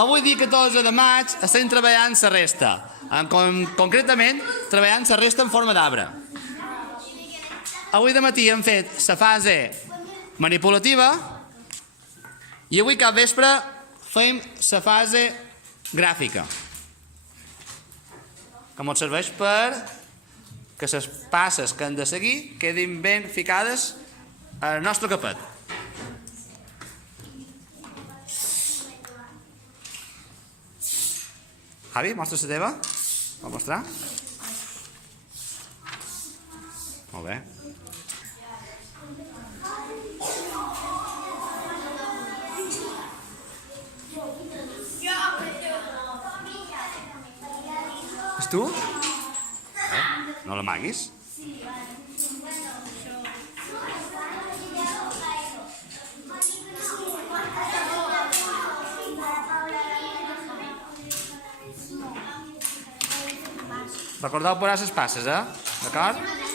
Avui, dia 14 de maig, estem treballant la resta. Concretament, treballant la resta en forma d'arbre. Avui de matí hem fet la fase manipulativa i avui cap vespre fem la fase gràfica, que ens serveix per que les passes que hem de seguir quedin ben ficades al nostre capet. Javi, mostra la teva. Vol mostrar? Molt bé. És tu? No l'amaguis? Recordeu posar les passes, d'acord?